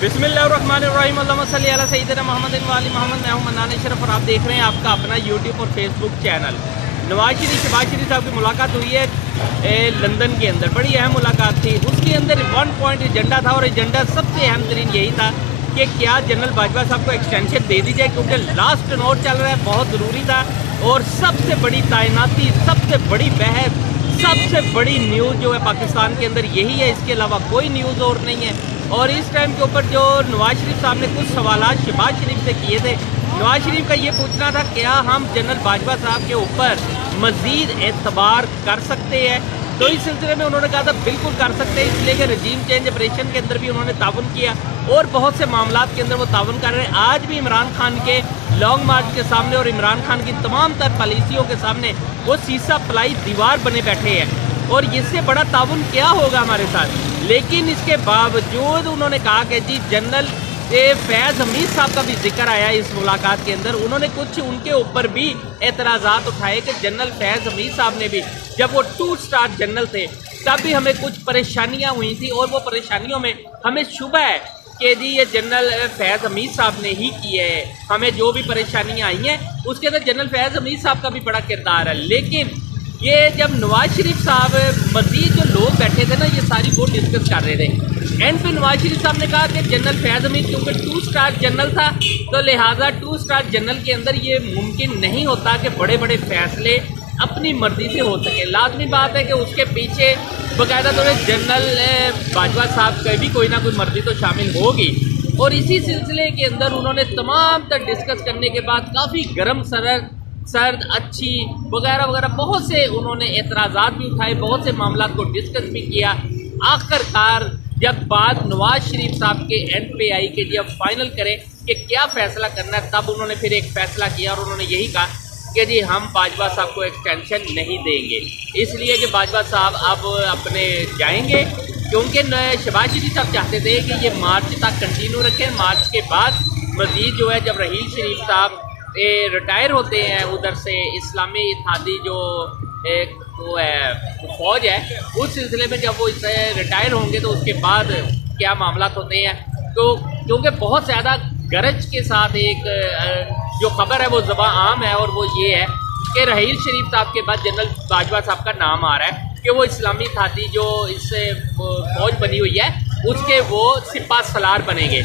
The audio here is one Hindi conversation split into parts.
बिस्मिल्लाहिर्रहमानिर्रहीम अल्लाहुम्मा सल्ली अला सय्यिदिना मुहम्मदिन व आलि मुहम्मद। मैं हूं मन्नान अशरफ और आप देख रहे हैं आपका अपना यूट्यूब और फेसबुक चैनल। नवाज शरीफ साहब की मुलाकात हुई है लंदन के अंदर, बड़ी अहम मुलाकात थी। उसके अंदर 1 पॉइंट एजेंडा था और एजेंडा सबसे अहम तरीन यही था कि क्या जनरल बाजवा साहब को एक्सटेंशन दे दी जाए, क्योंकि लास्ट नोट चल रहा है, बहुत ज़रूरी था। और सबसे बड़ी तैनाती, सबसे बड़ी बहस, सबसे बड़ी न्यूज़ जो है पाकिस्तान के अंदर यही है, इसके अलावा कोई न्यूज़ और नहीं है। और इस टाइम के ऊपर जो नवाज शरीफ साहब ने कुछ सवालात शहबाज शरीफ से किए थे, नवाज शरीफ का ये पूछना था क्या हम जनरल बाजवा साहब के ऊपर मज़ीद एतबार कर सकते हैं। तो इस सिलसिले में उन्होंने कहा था बिल्कुल कर सकते हैं, इसलिए कि रजीम चेंज ऑपरेशन के अंदर भी उन्होंने ताउन किया और बहुत से मामलात के अंदर वो ताउन कर रहे हैं। आज भी इमरान खान के लॉन्ग मार्च के सामने और इमरान खान की तमाम तर पॉलिसियों के सामने वो सीसा पलाई दीवार बने बैठे हैं और इससे बड़ा ताउन क्या होगा हमारे साथ। लेकिन इसके बावजूद उन्होंने कहा कि जी जनरल फैज़ हमीद साहब का भी जिक्र आया इस मुलाकात के अंदर। उन्होंने कुछ उनके ऊपर भी एतराज़ात उठाए कि जनरल फैज़ हमीद साहब ने भी, जब वो 2 स्टार जनरल थे तब भी हमें कुछ परेशानियां हुई थी और वो परेशानियों में हमें शुबह है कि जी ये जनरल फैज़ हमीद साहब ने ही किए है। हमें जो भी परेशानियां आई हैं उसके अंदर जनरल फैज़ हमीद साहब का भी बड़ा किरदार है। लेकिन ये जब नवाज शरीफ साहब मज़ीद जो लोग बैठे थे ना, ये सारी वो डिस्कस कर रहे थे। एंड पे नवाज शरीफ साहब ने कहा कि जनरल फैज़ हमीद क्योंकि 2 स्टार जनरल था, तो लिहाजा 2 स्टार जनरल के अंदर ये मुमकिन नहीं होता कि बड़े बड़े फैसले अपनी मर्जी से हो सके। लाजमी बात है कि उसके पीछे बाकायदा तौर पर जनरल बाजवा साहब की भी कोई ना कोई मर्जी तो शामिल होगी। और इसी सिलसिले के अंदर उन्होंने तमाम तक डिस्कस करने के बाद काफ़ी गर्म सर्द अच्छी वगैरह वगैरह बहुत से उन्होंने एतराज़ात भी उठाए, बहुत से मामलात को डिस्कस भी किया। आखिरकार जब बात नवाज शरीफ साहब के एंड पे आई कि जब फाइनल करें कि क्या फ़ैसला करना है, तब उन्होंने फिर एक फ़ैसला किया और उन्होंने यही कहा कि जी हम बाजवा साहब को एक्सटेंशन नहीं देंगे, इसलिए कि बाजवा साहब अब अपने जाएंगे, क्योंकि शहबाज शरीफ साहब चाहते थे कि ये मार्च तक कंटिन्यू रखें। मार्च के बाद मज़ीद जो है जब रहील शरीफ साहब रिटायर होते हैं उधर से इस्लामी इत्तेहादी जो एक वो है फौज है, उस सिलसिले में जब वो इससे रिटायर होंगे तो उसके बाद क्या मामला होते हैं। तो क्योंकि बहुत ज़्यादा गरज के साथ एक जो खबर है वो ज़बान आम है और वो ये है कि रहील शरीफ साहब के बाद जनरल बाजवा साहब का नाम आ रहा है कि वो इस्लामी इत्तेहादी जो इससे फौज बनी हुई है उसके वो सिपा सलार बनेंगे।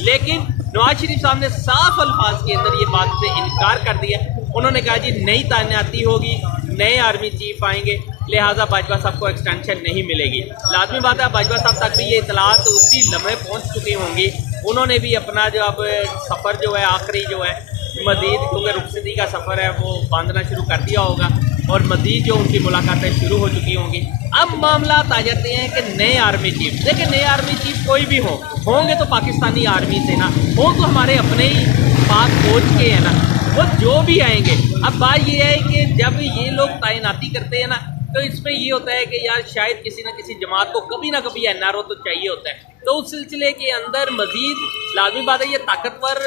लेकिन नवाज शरीफ साहब ने साफ अल्फाज के अंदर ये बात से इनकार कर दिया। उन्होंने कहा जी नई तैनाती होगी, नए आर्मी चीफ आएंगे, लिहाजा बाजवा साहब को एक्सटेंशन नहीं मिलेगी। लाजमी बात है बाजवा साहब तक भी ये इतलात उसी लम्हे पहुंच चुकी होंगी। उन्होंने भी अपना जो अब सफ़र जो है आखिरी जो है मज़ीद, क्योंकि रुखसती का सफ़र है वो बांधना शुरू कर दिया होगा और मज़ीद जो उनकी मुलाकातें शुरू हो चुकी होंगी। अब मामला आ जाते हैं कि नए आर्मी चीफ, देखिए नए आर्मी चीफ कोई भी होंगे तो पाकिस्तानी आर्मी से ना हो, तो हमारे अपने ही पाक फौज के हैं ना, वो जो भी आएंगे। अब बात ये है कि जब ये लोग तैनाती करते हैं ना, तो इसमें ये होता है कि यार शायद किसी ना किसी जमात को कभी ना कभी NRO तो चाहिए होता है। तो उस सिलसिले के अंदर मज़ीद लाजमी बात है ये ताकतवर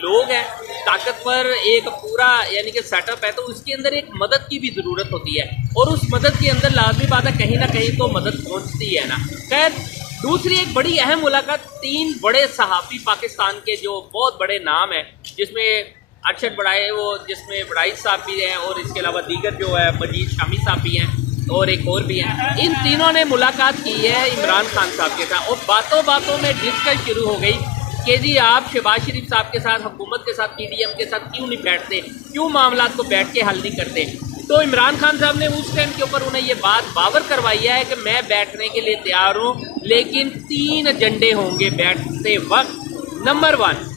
लोग हैं, ताकतवर एक पूरा यानी कि सेटअप है, तो उसके अंदर एक मदद की भी ज़रूरत होती है और उस मदद के अंदर लाजमी बात है कहीं ना कहीं तो मदद पहुँचती है ना। खैर दूसरी एक बड़ी अहम मुलाकात 3 बड़े सहाफ़ी पाकिस्तान के जो बहुत बड़े नाम हैं, जिसमें अरशद बड़ाई वो जिसमें बड़ाई साहब भी हैं और इसके अलावा दीगर जो है मजीद शामी साहब भी हैं और एक और भी हैं। इन तीनों ने मुलाकात की है इमरान खान साहब के साथ और बातों बातों में डिस्कस शुरू हो गई कि जी आप शहबाज शरीफ साहब के साथ, हुकूमत के साथ, PDM के साथ क्यों नहीं बैठते, क्यों मामला को बैठ के हल नहीं करते। तो इमरान खान साहब ने उस टाइम के ऊपर उन्हें ये बात बावर करवाई है कि मैं बैठने के लिए तैयार हूँ, लेकिन 3 एजेंडे होंगे बैठते वक्त। नंबर 1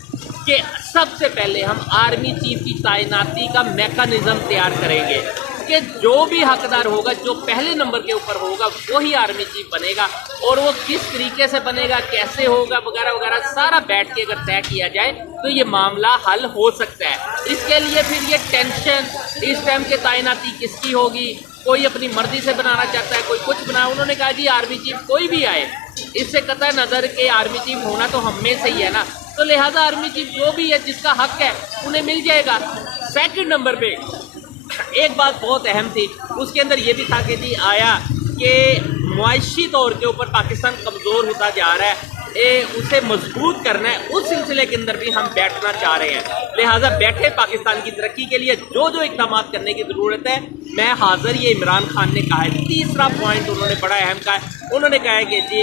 कि सबसे पहले हम आर्मी चीफ की तैनाती का मैकेनिज़्म तैयार करेंगे कि जो भी हकदार होगा, जो पहले नंबर के ऊपर होगा वही आर्मी चीफ बनेगा और वो किस तरीके से बनेगा, कैसे होगा वगैरह वगैरह सारा बैठ के अगर तय किया जाए तो ये मामला हल हो सकता है। इसके लिए फिर ये टेंशन इस टाइम के तैनाती किसकी होगी, कोई अपनी मर्जी से बनाना चाहता है, कोई कुछ बना। उन्होंने कहा जी आर्मी चीफ कोई भी आए, इससे कतई नज़र के आर्मी चीफ होना तो हम में से ही है ना, तो लिहाजा आर्मी चीफ जो भी है जिसका हक है उन्हें मिल जाएगा। सेकंड नंबर पे एक बात बहुत अहम थी, उसके अंदर ये भी था कि जी आया कि मुआशी तौर के ऊपर पाकिस्तान कमज़ोर होता जा रहा है उसे मजबूत करना है, उस सिलसिले के अंदर भी हम बैठना चाह रहे हैं। लिहाजा बैठे पाकिस्तान की तरक्की के लिए जो जो इक़दाम करने की ज़रूरत है मैं हाजिर, ये इमरान खान ने कहा है। तीसरा पॉइंट उन्होंने बड़ा अहम कहा है, उन्होंने कहा है कि जी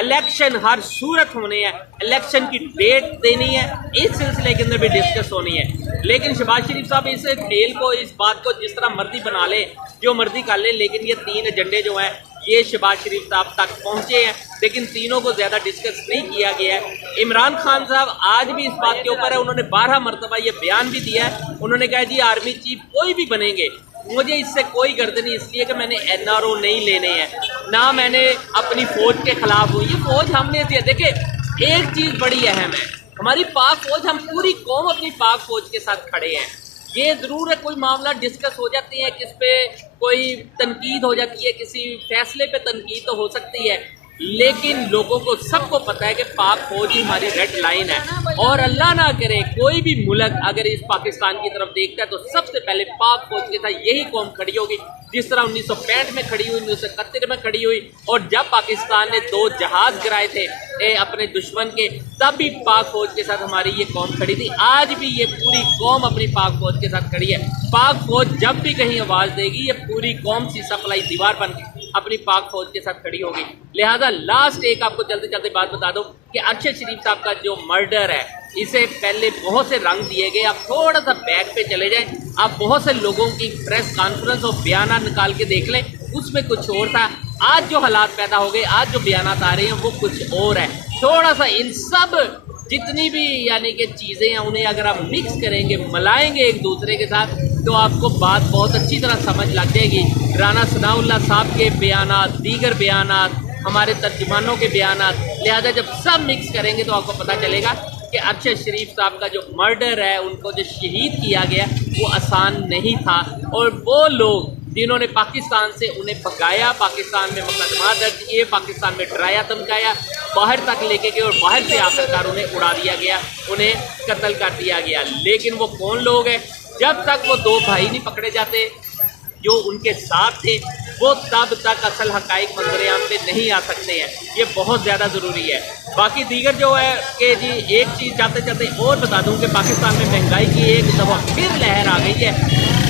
इलेक्शन हर सूरत होने हैं, इलेक्शन की डेट देनी है, इस सिलसिले के अंदर भी डिस्कस होनी है। लेकिन शहबाज शरीफ साहब इस खेल को, इस बात को जिस तरह मर्जी बना ले, जो मर्जी कर ले, लेकिन ये 3 एजेंडे जो हैं ये शहबाज शरीफ साहब तक पहुंचे हैं, लेकिन तीनों को ज़्यादा डिस्कस नहीं किया गया है। इमरान खान साहब आज भी इस बात के ऊपर है, उन्होंने 12 मरतबा ये बयान भी दिया है। उन्होंने कहा जी आर्मी चीफ कोई भी बनेंगे, मुझे इससे कोई गर्द नहीं, इसलिए कि मैंने NRO नहीं लेने हैं, ना मैंने अपनी फौज के खिलाफ हुई। ये फौज हमने दिया। देखिए एक चीज़ बड़ी अहम है, हमारी पाक फौज, हम पूरी कौम अपनी पाक फौज के साथ खड़े हैं। ये ज़रूर है कोई मामला डिस्कस हो जाती है, किस पे कोई तनकीद हो जाती है, किसी फैसले पे तनकीद तो हो सकती है, लेकिन लोगों को सबको पता है कि पाक फौज ही हमारी रेड लाइन है। और अल्लाह ना करे कोई भी मुल्क अगर इस पाकिस्तान की तरफ देखता है तो सबसे पहले पाक फौज के साथ यही कौम खड़ी होगी, जिस तरह 1965 में खड़ी हुई, 1971 में खड़ी हुई। और जब पाकिस्तान ने 2 जहाज गिराए थे अपने दुश्मन के, तब भी पाक फौज के साथ हमारी ये कौम खड़ी थी। आज भी ये पूरी कौम अपनी पाक फौज के साथ खड़ी है। पाक फौज जब भी कहीं आवाज़ देगी, ये पूरी कौम सी सफलाई दीवार बन के अपनी पाक फौज के साथ खड़ी होगी। लिहाजा लास्ट एक आपको चलते चलते बात बता दूं कि अरशद शरीफ साहब का जो मर्डर है, इसे पहले बहुत से रंग दिए गए। आप थोड़ा सा बैक पे चले जाएं, आप बहुत से लोगों की प्रेस कॉन्फ्रेंस और बयान निकाल के देख लें, उसमें कुछ और था। आज जो हालात पैदा हो गए, आज जो बयान आ रहे हैं वो कुछ और है। थोड़ा सा इन सब जितनी भी यानी कि चीज़ें हैं उन्हें अगर आप मिक्स करेंगे, मिलाएंगे एक दूसरे के साथ, तो आपको बात बहुत अच्छी तरह समझ लग जाएगी। राना सनाउल्लाह साहब के बयानात, दीगर बयानात, हमारे तर्जुमानों के बयानात, लिहाजा जब सब मिक्स करेंगे तो आपको पता चलेगा कि अरशद शरीफ साहब का जो मर्डर है, उनको जो शहीद किया गया, वो आसान नहीं था। और वो लोग जिन्होंने पाकिस्तान से उन्हें भगाया, पाकिस्तान में मुकदमा दर्ज किए, पाकिस्तान में डराया धमकाया, बाहर तक लेके गए और बाहर से आखिरकार उन्हें उड़ा दिया गया, उन्हें कत्ल कर दिया गया। लेकिन वो कौन लोग हैं? जब तक वो 2 भाई नहीं पकड़े जाते जो उनके साथ थे, वो तब तक असल हकाइक मंजरेआम पे नहीं आ सकते हैं। ये बहुत ज़्यादा ज़रूरी है। बाकी दीगर जो है कि जी एक चीज़ जाते जाते और बता दूं कि पाकिस्तान में महंगाई की एक दफ़ा फिर लहर आ गई है।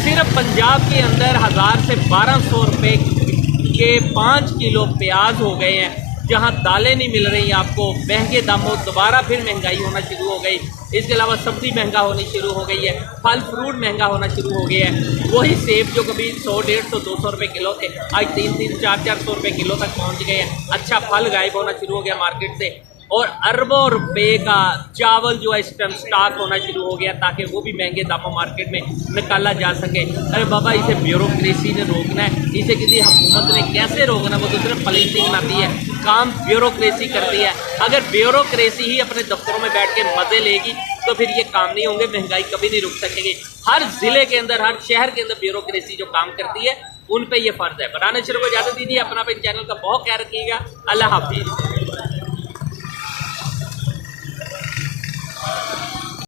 सिर्फ पंजाब के अंदर 1000 से 1200 रुपये के 5 किलो प्याज हो गए हैं। जहाँ दालें नहीं मिल रही आपको, महंगे दामों दोबारा फिर महंगाई होना शुरू हो गई। इसके अलावा सब्ज़ी महंगा होनी शुरू हो गई है, फल फ्रूट महंगा होना शुरू हो गया है। वही सेब जो कभी 100, 150, 200 रुपये किलो थे, आज 300, 400 रुपये किलो तक पहुँच गए हैं। अच्छा फल गायब होना शुरू हो गया मार्केट से। और अरबों रुपए का चावल जो है इस टाइम स्टॉक होना शुरू हो गया, ताकि वो भी महंगे दामों मार्केट में निकाला जा सके। अरे बाबा, इसे ब्यूरोक्रेसी ने रोकना है, इसे किसी हुकूमत ने कैसे रोकना? वो तो सिर्फ पॉलिसिंग आती है, काम ब्यूरोक्रेसी करती है। अगर ब्यूरोक्रेसी ही अपने दफ्तरों में बैठ के मजे लेगी तो फिर ये काम नहीं होंगे, महंगाई कभी नहीं रुक सकेगी। हर जिले के अंदर, हर शहर के अंदर ब्यूरोक्रेसी जो काम करती है, उन पे ये फर्ज है। बनाने शुरू को इजाजत दीजिए। अपना अपने चैनल का बहुत ख्याल रखिएगा। अल्लाह हाफिज़।